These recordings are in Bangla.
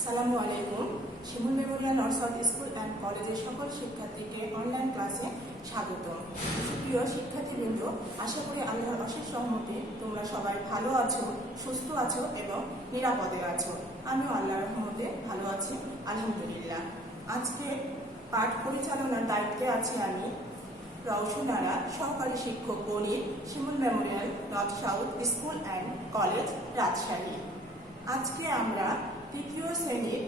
আসসালামু আলাইকুম। শিমুল মেমোরিয়াল নর্থ স্কুল অ্যান্ড কলেজের সকল শিক্ষার্থীকে অনলাইন ক্লাসে স্বাগত। প্রিয় শিক্ষার্থীবৃন্দ, আশা করি আল্লাহর অশেষ রহমতে তোমরা সবাই ভালো আছো, সুস্থ আছো এবং নিরাপদে আছো। আমিও আল্লাহর রহমতে ভালো আছি, আলহামদুলিল্লাহ। আজকে পাঠ পরিচালনার দায়িত্বে আছি আমি রওশনারা, সহকারী শিক্ষক গণিত, Shimul Memorial North South School and College, Rajshahi. আজকে আমরা তৃতীয় শ্রেণীর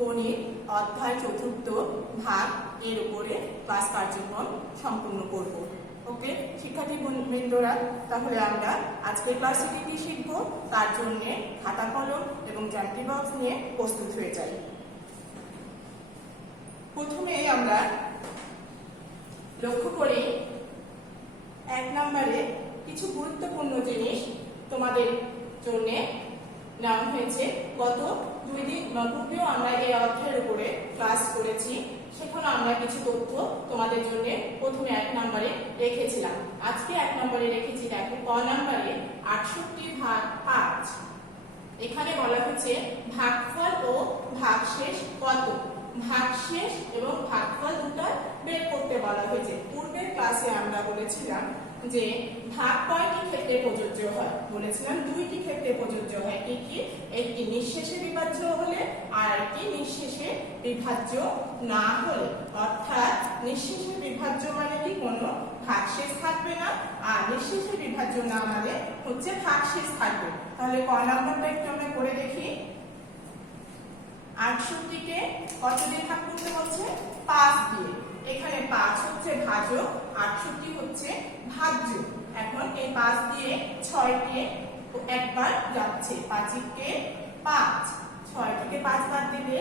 গণিত অধ্যায় চতুর্থ ভাগ এর উপরে ক্লাস কার্যক্রম সম্পূর্ণ করব। ওকে শিক্ষার্থীবৃন্দরা, তাহলে আমরা আজকে ক্লাসে কি কি শিখব তার জন্য খাতা কলম এবং জ্যামিতি বক্স নিয়ে প্রস্তুত হয়ে যাই। প্রথমে আমরা লক্ষ্য করি 1 নম্বরে কিছু গুরুত্বপূর্ণ জিনিস তোমাদের জন্য নেওয়া হয়েছে। গত 2 দিন পূর্বেও আমরা এই অধ্যায়ের উপরে ক্লাস করেছি, সেখানে আমরা কিছু তথ্য তোমাদের জন্য প্রথমে 1 নম্বরে রেখেছিলাম। আজকে 1 নম্বরে রেখেছি, দেখো ক নম্বরে 68 ভাগ 5। এখানে বলা হচ্ছে ভাগফল ও ভাগশেষ কত। ভাগশেষ এবং ভাগফল দুটো বের করতে বলা হয়েছে। পূর্বের ক্লাসে আমরা বলেছিলাম যে ভাগ কয়টি ক্ষেত্রে প্রযোজ্য হয়, বলেছিলাম 2টি ক্ষেত্রে প্রযোজ্য হয়। কি কি? একটি নিঃশেষে বিভাজ্য হলে আর একটি নিঃশেষে বিভাজ্য না হলে। অর্থাৎ নিঃশেষে বিভাজ্য মানে কি, কোনো ভাগশেষ থাকবে না, আর নিঃশেষে বিভাজ্য না মানে হচ্ছে ভাগশেষ থাকবে। তাহলে ক নাম্বারটা একটু আমরা করে দেখি। 68 কে কত দিয়ে ভাগ করতে বলছে? 5 দিয়ে। এখানে 5 হচ্ছে ভাজক, 68 হচ্ছে ভাজ্য। এখন এই 5 দিয়ে 6 কে একবার যাচ্ছে, 5 কে 5, 6 থেকে 5 বাদ দিলে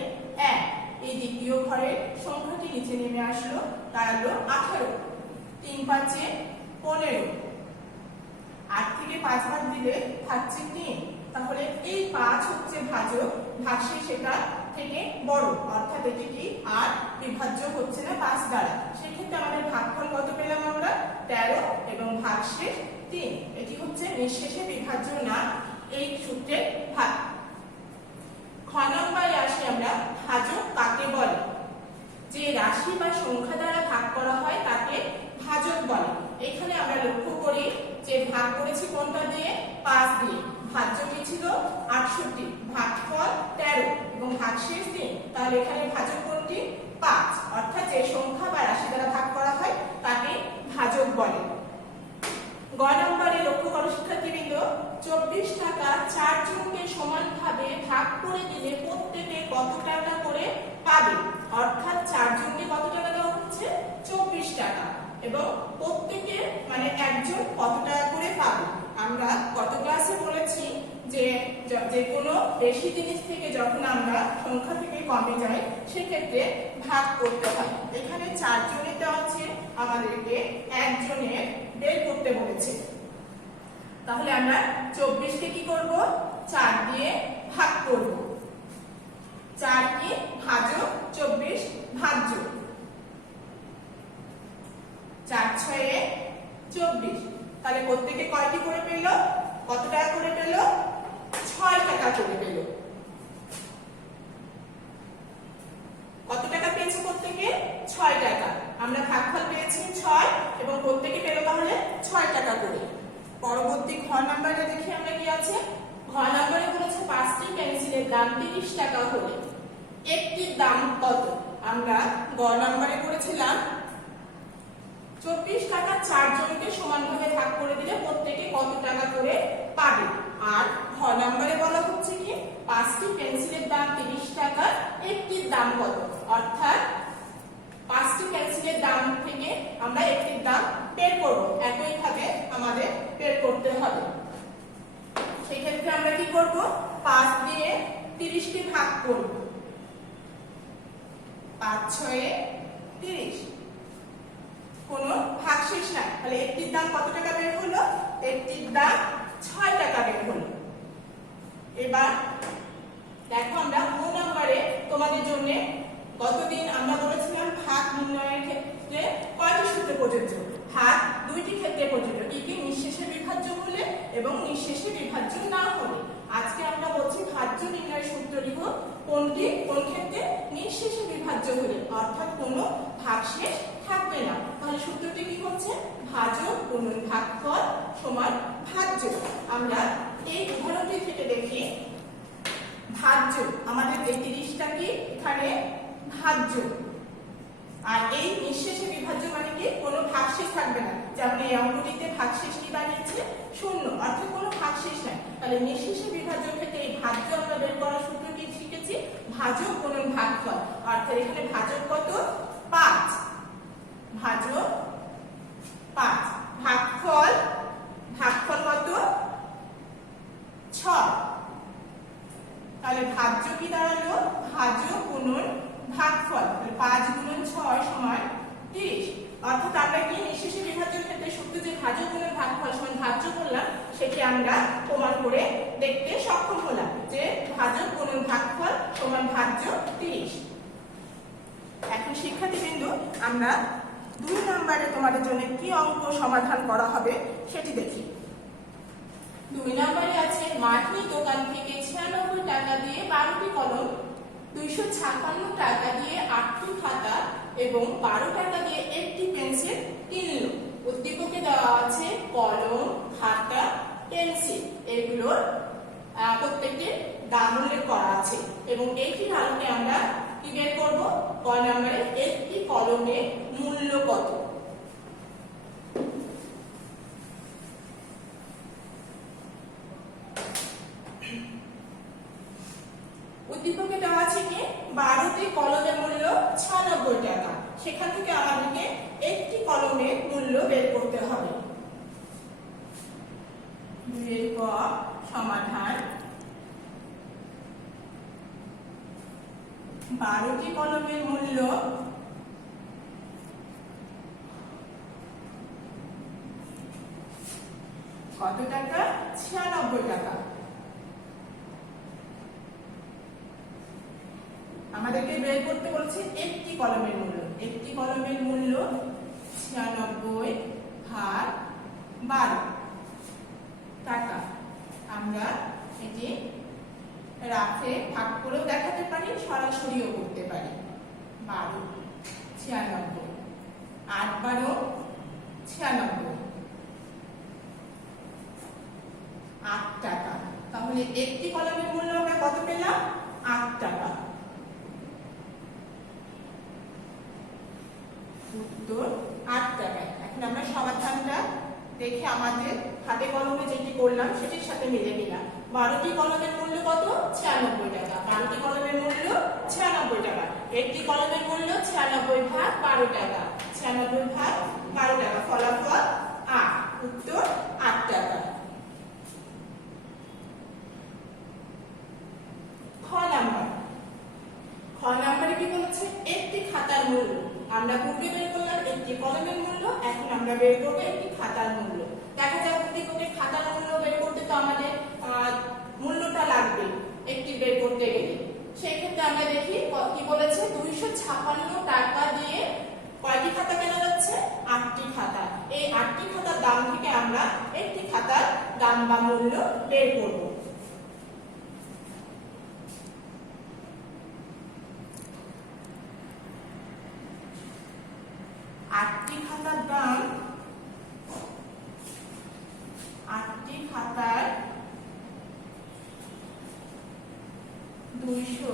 1। এই দ্বিতীয় ঘরের সংখ্যাটি নিচে নেমে আসলো, দাঁড়ালো 18। 3 5 15, 8 থেকে 5 বাদ দিলে থাকছে 3। তাহলে এই 5 হচ্ছে ভাজক, ভাগশেষ এটা থেকে বড়, অর্থাৎ এটি কি আর বিভাজ্য হচ্ছে না 5 দ্বারা। সেক্ষেত্রে আমাদের ভাগফল কত পেলাম আমরা? 13 এবং ভাগশেষ 3। এটি হচ্ছে নিঃশেষে বিভাজ্য না, এই সূত্রে ভাগ। খ নম্বরে আসি আমরা, ভাজক কাকে বলে? যে রাশি বা সংখ্যা দ্বারা ভাগ করা হয় তাকে ভাজক বলে। এখানে আমরা লক্ষ্য করি যে ভাগ করেছি কোনটা দিয়ে? 5 দিয়ে। ভাজ্য কি ছিল? 68, ভাগফল 13 এবং ভাগশেষ 3। তাহলে এখানে ভাজক কোনটি? 5। অর্থাৎ যে সংখ্যা বা রাশি দ্বারা ভাগ করা হয় তাকে ভাজক বলে। গ নম্বরে লক্ষ্য করো শিক্ষার্থীবৃন্দ, 24 টাকা 4 জনকে সমানভাবে ভাগ করে দিলে প্রত্যেকে কত টাকা করে পাবে? অর্থাৎ 4 জনকে কত টাকা দেওয়া হচ্ছে? 24 টাকা, এবং প্রত্যেকে মানে একজন কত টাকা করে পাবে? আমরা গত ক্লাসে বলেছি যে কোনো বেশি জিনিস থেকে যখন আমরা সংখ্যা থেকে কমে যাই সেক্ষেত্রে ভাগ করতে হয়। এখানে 4 জনের দেওয়া আছে, আমাদেরকে একজনের বের করতে বলেছে। তাহলে আমরা 24 কে কি করব? 4 দিয়ে ভাগ করব। 4 কি ভাজক, 24 ভাজ্য। 4 6 24। তাহলে প্রত্যেকে কয়টি করে পেল? কত টাকা করে পেল? 6 টাকা করে পেল। কত টাকা পেয়েছে প্রত্যেকে? 6 টাকা। আমরা ভাগফল পেয়েছি 6 এবং প্রত্যেকে পেল তাহলে 6 টাকা করে। পরবর্তী ঘ নাম্বারে দেখি আমরা কি আছে। ঘ নাম্বারে বলেছে 5টি পেন্সিলের দাম 30 টাকা হলে একটির দাম কত? আমরা গ নাম্বারে করেছিলাম 24 টাকা 4 জনকে সমানভাবে ভাগ করে দিলে প্রত্যেকে কত টাকা করে পাবে। আর ঘ নম্বরে বলা হচ্ছে কি 5টি পেন্সিলের দাম 30 টাকা, একটির দাম কত? অর্থাৎ 5টি পেন্সিলের দাম থেকে আমরা একটির দাম বের করব। একইভাবে আমাদের বের করতে হবে। সেই ক্ষেত্রে আমরা কি করব? 5 দিয়ে 30 কে ভাগ করব। 5 6 30, কোনো ভাগশেষ নাই। তাহলে একটির দাম কত টাকা বের হলো? একটির দাম 6 টাকা বের হলো। এবার দেখো আমরা ও নম্বরে তোমাদের জন্য গতদিন আমরা বলেছিলাম ভাগ নির্ণয়ের ক্ষেত্রে কয়টি সূত্র প্রযোজ্য? ভাগ 2টি ক্ষেত্রে প্রযোজ্য। কি কি? নিঃশেষে বিভাজ্য হলে এবং নিঃশেষে বিভাজ্য না হলে। আজকে আমরা বলছি ভাজ্য নির্ণয়ের সূত্র লিখব। কোনটি কোন ক্ষেত্রে? নিঃশেষে বিভাজ্য হলে, অর্থাৎ কোনো ভাগশেষ থাকবে না। তাহলে সূত্রটি কি হচ্ছে? ভাজক গুণন ভাগফল সমান ভাজ্য। আমরা এই উদাহরণটি থেকে দেখি ভাজ্য, আমাদের এই 30টা কি এখানে ভাজ্য, আর এই নিঃশেষে বিভাজ্য মানে কি কোনো ভাগশেষ থাকবে না। যেমন এই অঙ্কটিতে ভাগশেষ কি বানিয়েছে? শূন্য, অর্থাৎ কোনো ভাগশেষ নাই। তাহলে নিঃশেষে বিভাজ্য ক্ষেত্রে এই ভাজ্য আমরা বের করার সূত্র কি শিখেছি? ভাজক গুণন ভাগফল। অর্থাৎ এখানে ভাজক কত? 5, ভাজক 5, ভাগফল কত? 6। তাহলে ভাজ্য কি দাঁড়ালো? ভাজক গুণন ভাগফল। 5 গুণন 6 সমান 30। অর্থাৎ আমরা কি নিঃশেষে বিভাজ্যের ক্ষেত্রে সূত্র যে ভাজক গুণন ভাগফল সমান ভাজ্য করলাম, সেটি আমরা প্রমাণ করে দেখতে সক্ষম হলাম যে ভাজক গুণন ভাগফল সমান ভাজ্য 30। এখন শিক্ষার্থীবৃন্দ, আমরা 2 নম্বরে তোমাদের জন্য কি অঙ্ক সমাধান করা হবে সেটি দেখি। 2 নম্বরে আছে মাঠি দোকান থেকে 96 টাকা দিয়ে 12টি কলম, 256 টাকা দিয়ে 8টি খাতা এবং 12 টাকা দিয়ে 1টি পেন্সিল কিনলো। উদ্দীপকে দেওয়া আছে কলম, খাতা, পেন্সিল, এগুলোর প্রত্যেকটির দাম উল্লেখ করা আছে এবং এইটির আলোকে আমরা কি বের করব? ক নম্বরে একটি কলমের মূল্য কত। উদ্দীপকে দেওয়া আছে কি 12টি কলমের মূল্য 96 টাকা। সেখান থেকে আমাদেরকে একটি কলমের মূল্য বের করতে হবে। দুইয়ের ক সমাধান। 12টি কলমের মূল্য কত টাকা? 96 টাকা। আমাদেরকে বের করতে বলছে একটি কলমের মূল্য। একটি কলমের মূল্য 96 ভাগ 12 টাকা। আমরা এটি রাফে ভাগ করেও দেখাতে পারি, সরাসরিও করতে পারি। 12 96, 8 12 96, 8 টাকা। তাহলে একটি কলমের মূল্য আমরা কত পেলাম? 8 টাকা। উত্তর 8 টাকা। এখন আমরা সমাধানটা দেখে আমাদের হাতে কলমে যেটি করলাম সেটির সাথে মিলে নিলাম। 12টি কলমের মূল্য কত? 96 টাকা। 12টি কলমের মূল্য 96 টাকা। একটি কলমের মূল্য 96 ভাগ 12 টাকা। 96 ভাগ 12 টাকা, ফলাফল 8। উত্তর 8 টাকা। খ নাম্বার। খ নাম্বারে কি বলেছে? একটি খাতার মূল্য। আমরা পূর্বে বের করলাম একটি কলমের মূল্য, এখন আমরা বের করব একটি খাতার মূল্য। দেখা যাক উদ্দীপকের খাতার মূল্য বের করতে তো আমাদের মূল্যটা লাগবে একটি বের করতে গেলে। সেই ক্ষেত্রে আমরা দেখি কি বলেছে? 256 টাকা দিয়ে কয়টি খাতা কেনা যাচ্ছে? 8টি খাতা। এই 8টি খাতার দাম থেকে আমরা একটি খাতার দাম বা মূল্য বের করব। খাতার দাম, 8টি খাতার 200,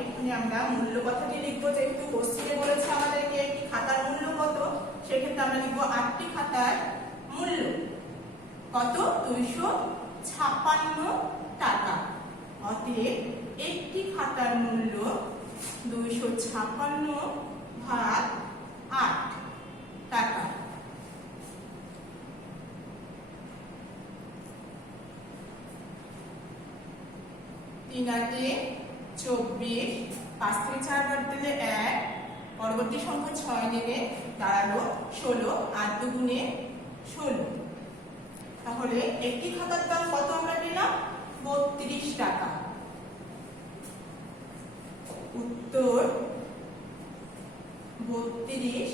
এখানে আমরা মূল্য কথাটি লিখবো, যেহেতু কোশ্চেনে বলেছে আমাদেরকে একটি খাতার মূল্য কত, সেক্ষেত্রে আমরা লিখবো 8টি খাতার মূল্য কত? 256 টাকা। অতএব একটি খাতার মূল্য 256 ভাগ 8 টাকা। 3 8 24, 5 থেকে 4 বাদ দিলে 1, পরবর্তী সংখ্যা 6 নেবে, দাঁড়ালো 16, 8 দুগুণে 16। তাহলে একটি খাতার দাম কত আমরা পেলাম? 32 টাকা। উত্তর 32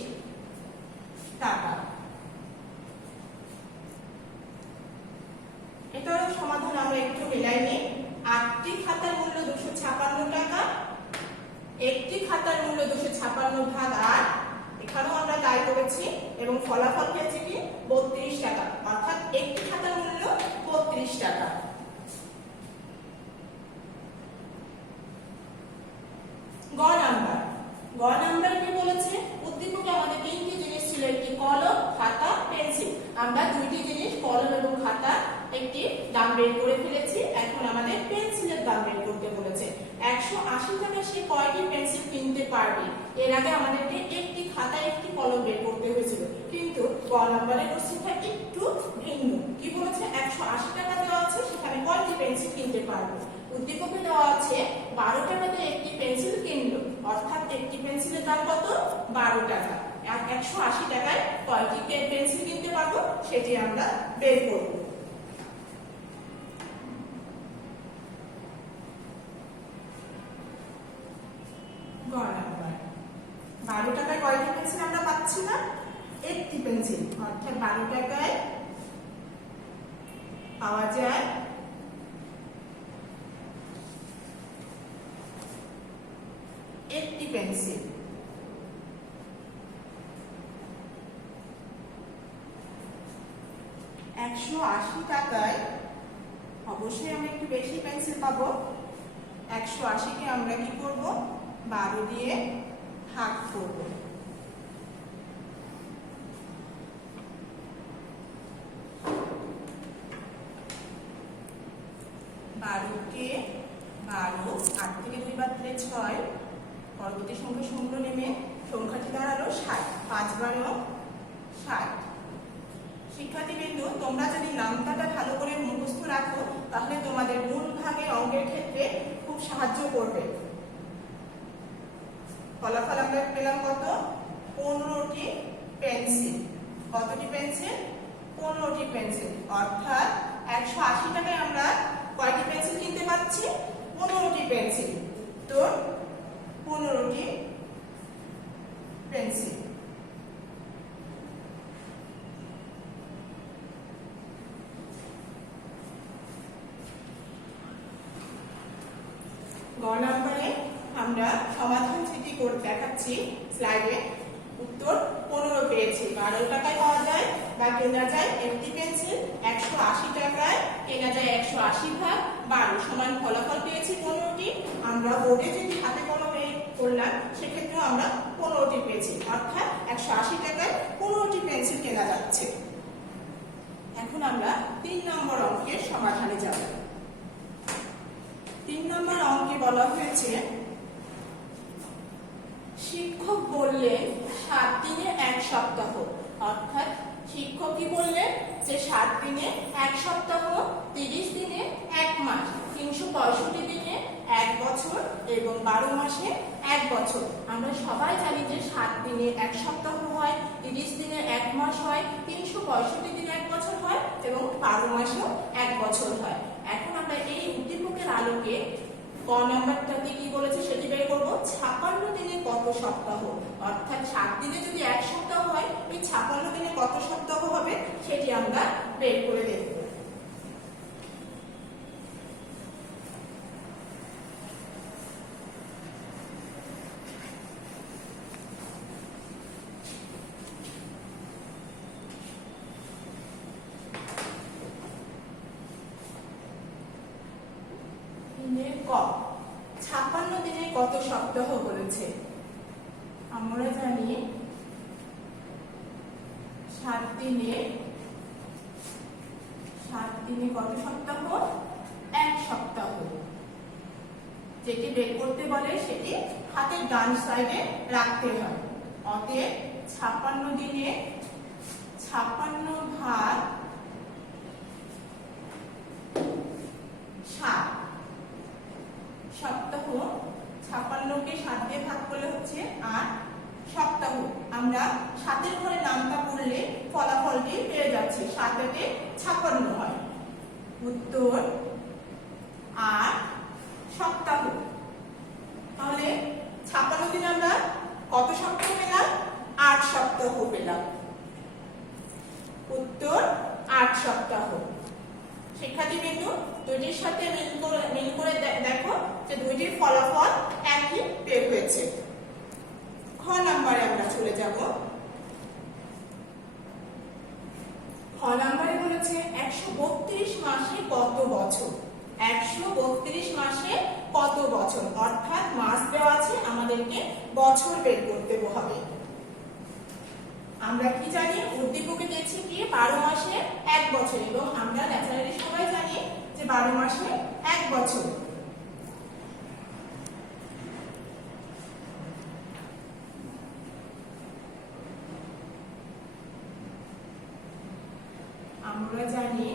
টাকা। একটু মিলাই নিই। 8টি খাতার মূল্য 256 টাকা, একটি খাতার মূল্য 256 ভাগ 8, এখানেও আমরা তাই করেছি এবং ফলাফল পেয়েছি কি 32 টাকা, অর্থাৎ একটি খাতার মূল্য 32 টাকা। গ নাম্বার কি বলেছে? উদ্দীপকে আমাদের তিনটি জিনিস ছিল, একটি কলম, খাতা, পেন্সিল। আমরা দুইটি জিনিস কলম এবং খাতা একটি দাম বের করে ফেলেছি। এখন আমাদের পেন্সিলের দাম বের করতে বলেছে। 180 টাকা সে কয়টি পেন্সিল কিনতে পারবে? এর আগে আমাদেরকে একটি খাতা একটি কলম বের করতে হয়েছিল, কিন্তু গ নাম্বারের কোশ্চেনটা একটু ভিন্ন। কি বলেছে? 180 টাকা দেওয়া আছে, সেখানে কয়টি পেন্সিল কিনতে পারবে? উদ্দীপকে দেওয়া আছে 12 টাকাতে একটি পেন্সিল কিনলো, অর্থাৎ একটি পেন্সিলের দাম কত? 12 টাকা। 180 টাকায় কয়টি পেন্সিল কিনতে পারবো সেটি আমরা বের করব। গ নাম্বার 12 টাকায় কয়টি পেন্সিল আমরা পাচ্ছি না? একটি পেন্সিল, অর্থাৎ 12 টাকায় পাওয়া যায় একটি পেন্সিল। 180 টাকায় অবশ্যই আমরা একটু বেশি পেন্সিল পাবো। 180 কে আমরা কি করব? 12 দিয়ে ভাগ করব। 12 কে 12, 8 থেকে 2 বাদ দিলে 6, পরবর্তী সংখ্যা শূন্য নেমে সংখ্যাটি দাঁড়ালো 60। 5 12 60। শিক্ষার্থীবৃন্দ, তোমরা যদি নামতাটা ভালো করে মুখস্থ রাখো তাহলে তোমাদের মূল ভাগের অঙ্কের ক্ষেত্রে খুব সাহায্য করবে। ফলাফল আমরা পেলাম কত? 15টি পেন্সিল। কতটি পেন্সিল? 15টি পেন্সিল, অর্থাৎ 180 টাকায় আমরা কয়টি পেন্সিল কিনতে পাচ্ছি? 15টি পেন্সিল। তো 15টি পেন্সিল। গ নাম্বারে আমরা সমাধান চিঠি করে দেখাচ্ছি স্লাইডে। উত্তর 15 পেয়েছি। 12 টাকায় পাওয়া যায় বা কেনা যায় একটি পেন্সিল, 180 টাকায় কেনা যায় 180 ভাগ 12 সমান ফলাফল পেয়েছি 15টি। আমরা বোর্ডে যদি হাতে কলমে করলাম সেক্ষেত্রেও আমরা 15টি পেয়েছি, অর্থাৎ 180 টাকায় 15টি পেন্সিল কেনা যাচ্ছে। এখন আমরা 3 নম্বর অঙ্কের সমাধানে যাব। 3 নম্বর অঙ্কে বলা হয়েছে শিক্ষক বললেন 7 দিনে 1 সপ্তাহ, অর্থাৎ শিক্ষক কি বললেন যে 7 দিনে 1 সপ্তাহ, 30 দিনে 1 মাস, 365 দিনে 1 বছর এবং 12 মাসে 1 বছর। আমরা সবাই জানি যে 7 দিনে 1 সপ্তাহ হয়, 30 দিনে 1 মাস হয়, 365 দিনে 1 বছর হয় এবং 12 মাসেও 1 বছর হয়। এখন আমরা এই উদ্দীপকের আলোকে ক নাম্বারটাতে কি বলেছে সেটি বের করব। 56 দিনে কত সপ্তাহ, অর্থাৎ 7 দিনে যদি 1 সপ্তাহ হয় ওই 56 দিনে কত সপ্তাহ হবে সেটি আমরা বের করে দেখব। ক 56 দিনে কত সপ্তাহ বলেছে? আমরা জানি 7 দিনে কত সপ্তাহ? 1 সপ্তাহ। যেটি বের করতে বলে সেটি হাতের ডান সাইডে রাখতে হয়। অতএব 56 দিনে 56 ভাগ 7 সপ্তাহ। 56 কে 7 দিয়ে ভাগ করলে হচ্ছে 8 সপ্তাহ। আমরা 7 ঘরে নামটা পড়লে ফলাফলটি পেয়ে যাচ্ছি। 7 তে 56 হয়। উত্তর 8 সপ্তাহ। তাহলে 56 দিনে আমরা কত সপ্তাহ পেলাম? 8 সপ্তাহ পেলাম। উত্তর 8 সপ্তাহ। শিক্ষার্থীবৃন্দ, 2 দুইটির সাথে মিল করে দেখো যে দুইটির ফলাফল একই বের হয়েছে। খ নাম্বারে আমরা চলে যাব। খ নাম্বারে বলেছে 132 মাসে কত বছর। 132 মাসে কত বছর, অর্থাৎ মাস দেওয়া আছে, আমাদেরকে বছর বের করতে হবে। আমরা কি জানি, উদ্দীপকে দিয়েছি কি 12 মাসে 1 বছর, এবং আমরা ন্যাচারালি সবাই জানি যে 12 মাসে 1 বছর। আমরা জানি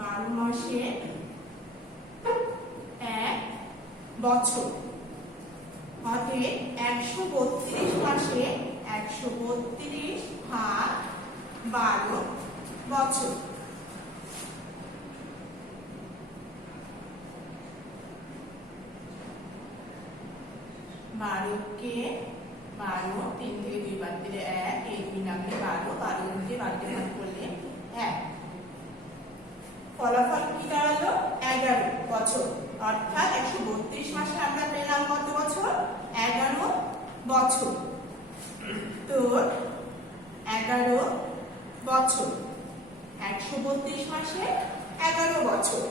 12 মাসে 1 বছর, অতএব 132 মাসে 132 ভাগ 12 বছর। বারোকে 12, 3 থেকে 2 বাদ দিলে 1, এই 2 নামলে 12, 12 থেকে 12 ভাগ করলে 1। ফলাফল কি দাঁড়ালো? 11 বছর, অর্থাৎ 132 মাসে আমরা পেলাম কত বছর? 11 বছর। তো 11 বছর, 132 মাসে 11 বছর।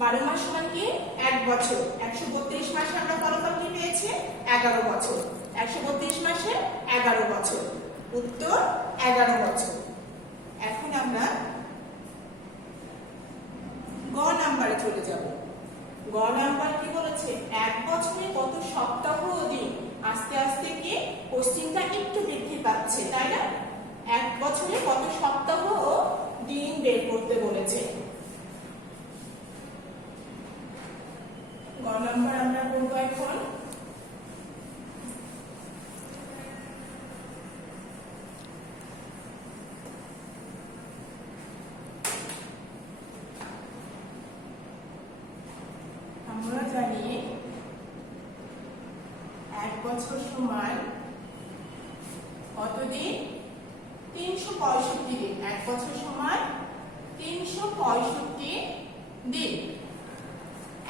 12 মাস সমান কি? 1 বছর। 132 মাসে আমরা ফলাফল কি পেয়েছি? 11 বছর। 132 মাসে 11 বছর, উত্তর 11 বছর। এখন আমরা গ নাম্বারে চলে যাব। গ নাম্বার কি বলেছে? 1 বছরে কত সপ্তাহ ও দিন। আস্তে আস্তে কি কোশ্চেনটা একটু বৃদ্ধি পাচ্ছে, তাই না? 1 বছরে কত সপ্তাহ ও দিন বের করতে বলেছে। গ নাম্বার আমরা করব এখন। আমরা জানি 1 বছর সমান কত দিন? 365 দিন। 1 বছর সমান 365 দিন।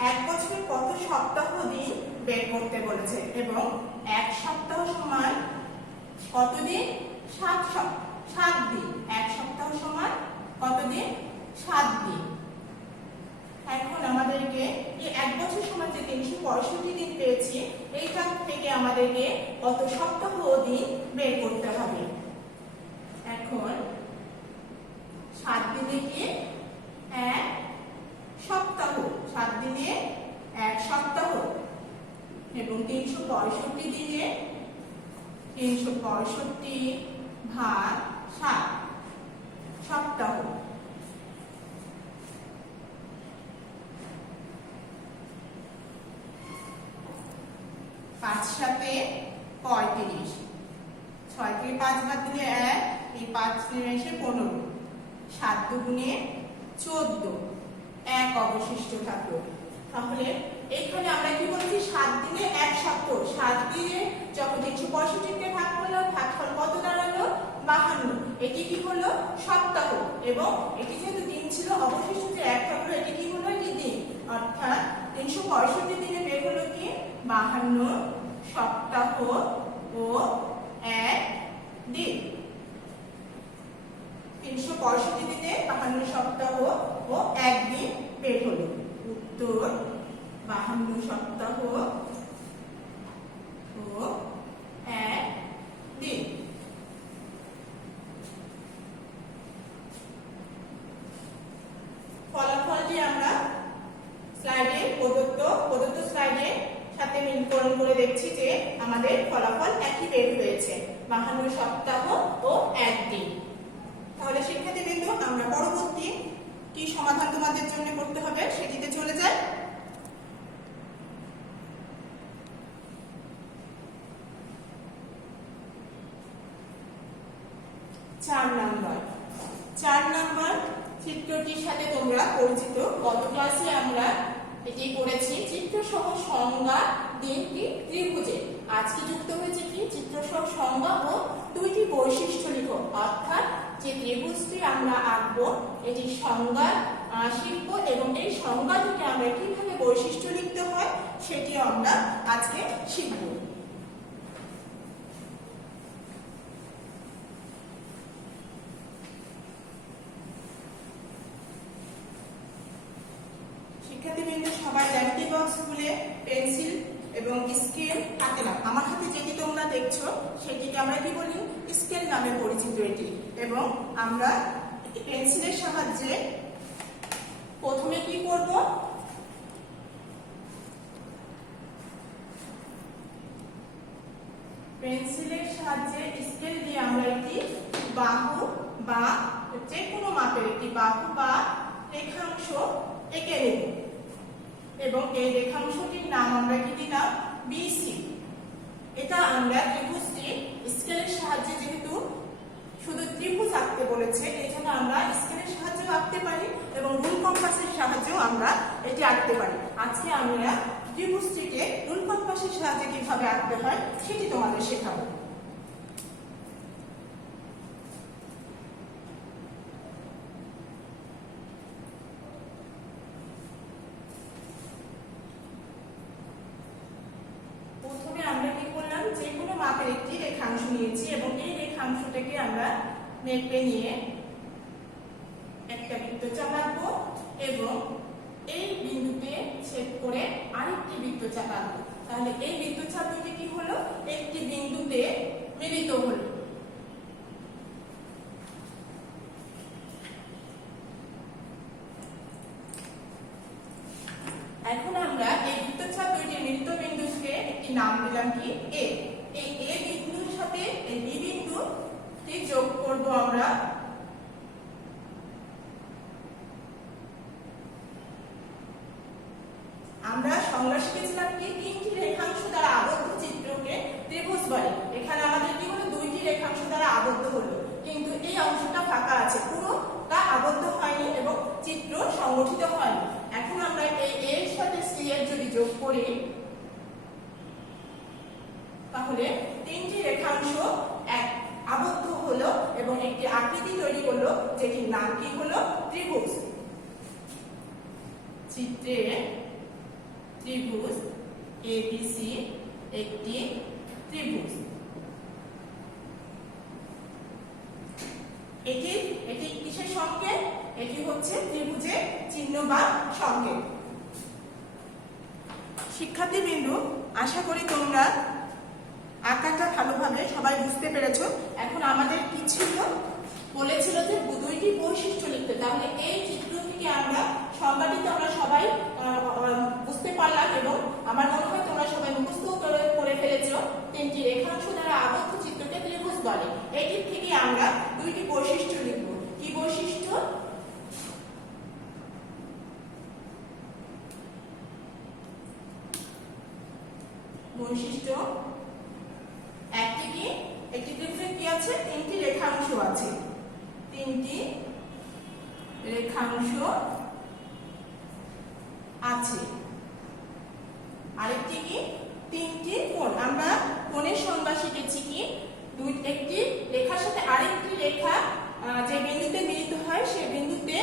1 বছরে কত সপ্তাহ দিন বের করতে বলেছে, এবং 1 সপ্তাহ সমান কত দিন? 7 দিন। 1 সপ্তাহ সমান কত দিন? 7 দিন। এখন আমাদেরকে এই 1 বছর সমান যে 365 দিন পেয়েছি, এইটা থেকে আমাদেরকে কত সপ্তাহ ও দিন বের করতে হবে। এখন 7 দিনে কি 1 সপ্তাহ, 7 দিনে 1 সপ্তাহ, এবং 365 দিনে 365 ভাগ 7 সপ্তাহ। 5 7 35, 6 থেকে 5 বাদ দিলে 1, এই 5 এসে 15, 7 দুগুণে 14, 1 অবশিষ্ট থাকলো। তাহলে এখানে আমরা কি বলছি? 7 দিনে 1 সপ্তাহ। 7 দিয়ে যখন 365 কে ভাগ করলাম, ভাগফল কত দাঁড়ালো? 52। এটি কি হলো? সপ্তাহ। এবং এটি যেহেতু দিন ছিল, অবশিষ্ট যে 1 থাকলো, এটি কি হলো? এটি দিন। অর্থাৎ 365 দিনে বের হলো কি? 52 সপ্তাহ ও 1 দিন। 365 দিনে 52 সপ্তাহ ও 1 দিন বের হলো। উত্তর 52 সপ্তাহ ও 1 দিন। ফলাফলটি আমরা স্লাইডে প্রদত্ত স্লাইডের সাথে মিলকরণ করে দেখছি যে আমাদের ফলাফল একই বের হয়েছে, 52 সপ্তাহ ও 1 দিন। তাহলে শিক্ষার্থীবৃন্দ, আমরা পরবর্তী কি সমাধান তোমাদের জন্য করতে হবে সেটিতে চলে যাই। 4 নাম্বার চিত্রটির সাথে তোমরা পরিচিত। গত ক্লাসে আমরা এটি করেছি, চিত্র সহ সংজ্ঞা দিন কি ত্রিভুজে। আজকে যুক্ত হয়েছে কি? চিত্র সহ সংজ্ঞা ও 2টি বৈশিষ্ট্য লিখো। অর্থাৎ যে ত্রিভুজটি আমরা আঁকবো এটি সংজ্ঞা শিখব এবং এই সংজ্ঞা থেকে আমরা কিভাবে বৈশিষ্ট্য লিখতে হয় সেটি আমরা আজকে শিখব। শিক্ষার্থীবৃন্দ সবাই জ্যামিতি বক্স খুলে পেন্সিল এবং স্কেল হাতে নাও। আমার হাতে যেটি তোমরা দেখছো সেটিকে আমরা কি বলি, স্কেল নামে পরিচিত এটি। এবং আমরা পেন্সিলের সাহায্যে প্রথমে কি করব, পেন্সিলের সাহায্যে স্কেল দিয়ে আমরা একটি বাহু বা যে কোনো মাপের একটি বাহু বা রেখাংশ এঁকে নেব এবং এই রেখাংশটির নাম আমরা কি দিলাম, বিসি। এটা আমরা ত্রিভুজটি স্কেলের সাহায্যে, যেহেতু শুধু ত্রিভুজ আঁকতে বলেছে এই জন্য আমরা স্কেলের সাহায্যেও আঁকতে পারি এবং রুল কম্পাসের সাহায্যেও আমরা এটি আঁকতে পারি। আজকে আমরা ত্রিভুজটিকে রুল কম্পাসের সাহায্যে কিভাবে আঁকতে হয় সেটি তোমাদের শেখাবো। প্রথমে আমরা কি করলাম, যে কোনো মাপের একটি রেখাংশ নিয়েছি এবং এই রেখাংশটাকে আমরা মেপে নিয়ে একটা বৃত্তচাপ আঁকবো এবং এই বিন্দুতে ছেদ করে আরেকটি বৃত্তচাপ আঁকবো। তাহলে এই বৃত্তচাপ দুটি কি হলো, একটি বিন্দুতে মিলিত হলো। এখন আমরা এই বৃত্তচাপ দুইটি মিলিত বিন্দুকে একটি নাম দিলাম কি, এ। এই এ বিন্দুর সাথে এই বি বিন্দুটি যোগ করব আমরা সংজ্ঞা শিখেছিলাম কি, তিনটি রেখাংশ দ্বারা আবদ্ধ চিত্রকে ত্রিভুজ বলে। এখানে আমাদের কি হলো, দুইটি রেখাংশ দ্বারা আবদ্ধ হলো, কিন্তু এই অংশটা ফাঁকা আছে, পুরোটা আবদ্ধ হয়নি এবং চিত্র সংগঠিত হয়নি। এখন আমরা এই এর সাথে সি এর যদি যোগ করি তাহলে তিনটি রেখাংশ এক আবদ্ধ হলো এবং একটি আকৃতি তৈরি করলো, যেটির নাম কি হলো, ত্রিভুজ। চিত্রে ত্রিভুজ এবিসি একটি ত্রিভুজ। এটি কিসের সংকেত, এটি হচ্ছে ত্রিভুজের চিহ্ন বা সংকেত। শিক্ষার্থীবৃন্দু, আশা করি তোমরা আঁকাটা ভালোভাবে সবাই বুঝতে পেরেছো। এখন আমাদের কি ছিল, বলেছিল যে দুইটি বৈশিষ্ট্য লিখতে। তাহলে এই চিত্র থেকে আমরা সংজ্ঞাটিতে আমরা সবাই বুঝতে পারলাম এবং আমার মনে হয় তোমরা সবাই মুখস্থ করে ফেলেছো। তিনটি রেখাংশ দ্বারা আবদ্ধ চিত্রকে ত্রিভুজ বলে। এটির থেকে আমরা দুইটি বৈশিষ্ট্য লিখব। কি বৈশিষ্ট্য, বৈশিষ্ট্য একটি কি, একটি ত্রিভুজের কি আছে, তিনটি রেখাংশ আছে, তিনটি রেখাংশ আছে। আরেকটি কি, তিনটি কোণ। আমরা কোণের সংজ্ঞা শিখেছি কি, একটি রেখার সাথে আরেকটি রেখা যে বিন্দুতে মিলিত হয় সেই বিন্দুতে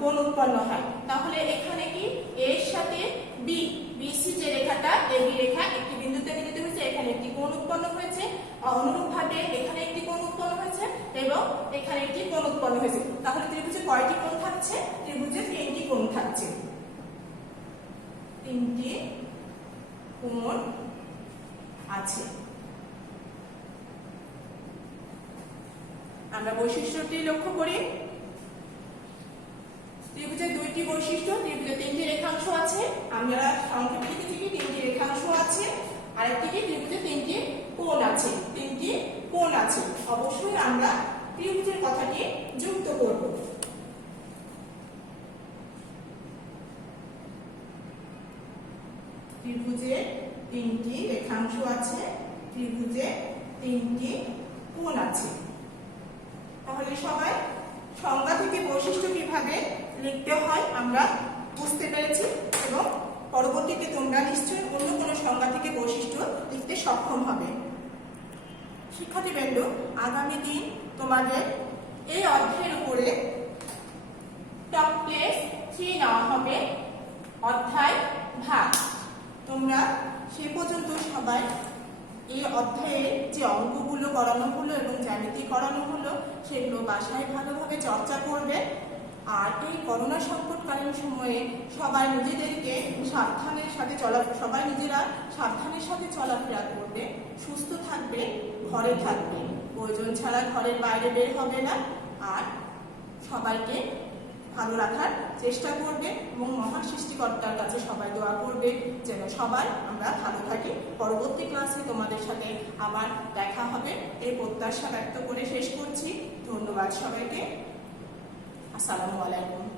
কোণ উৎপন্ন হয়। তাহলে এখানে কি, এর সাথে বি, বিসি যে রেখাটা, এবি রেখা একটি বিন্দুতে মিলিত হয়েছে, এখানে একটি কোণ উৎপন্ন হয়েছে। অনুরূপভাবে এখানে একটি কোণ উৎপন্ন হয়েছে এবং এখানে একটি কোণ উৎপন্ন হয়েছে। তাহলে ত্রিভুজে কয়টি কোণ থাকছে, ত্রিভুজে তিনটি কোণ থাকছে, তিনটি কোণ আছে। আমরা বৈশিষ্ট্যটি লক্ষ্য করি। ত্রিভুজের দুইটি বৈশিষ্ট্য, ত্রিভুজে তিনটি রেখাংশ আছে, আমরা সংক্ষেপে লিখেছি কি, তিনটি রেখাংশ আছে। আরেকটি কি, ত্রিভুজে তিনটি কোণ আছে, তিনটি কোণ আছে। অবশ্যই আমরা ত্রিভুজের কথাটি যুক্ত করব। ত্রিভুজে তিনটি রেখাংশ আছে, ত্রিভুজে তিনটি কোণ আছে। তাহলে সবাই সংজ্ঞা থেকে বৈশিষ্ট্য কিভাবে লিখতে হয় আমরা বুঝতে পেরেছি এবং পরবর্তীতে তোমরা নিশ্চয়ই অন্য কোনো সংজ্ঞা থেকে বৈশিষ্ট্য লিখতে সক্ষম হবে। শিক্ষার্থীবৃন্দ, আগামী দিন তোমাদের অধ্যায়ে যে অঙ্কগুলো করানো হলো এবং জ্যামিতি করানো হলো সেগুলো বাসায় ভালোভাবে চর্চা করবে। আর এই করোনা সংকটকালীন সময়ে সবাই নিজেদেরকে সবাই নিজেরা সাবধানের সাথে চলাফেরা করবে, সুস্থ থাকবে, ঘরে থাকবে, প্রয়োজন ছাড়া ঘরের বাইরে বের হবে না। আর সবাইকে ভালো রাখার চেষ্টা করবে এবং মহান সৃষ্টিকর্তার কাছে সবাই দোয়া করবে যেন সবাই আমরা ভালো থাকি। পরবর্তী ক্লাসে তোমাদের সাথে আবার দেখা হবে এই প্রত্যাশা ব্যক্ত করে শেষ করছি। ধন্যবাদ সবাইকে। আসসালামু আলাইকুম।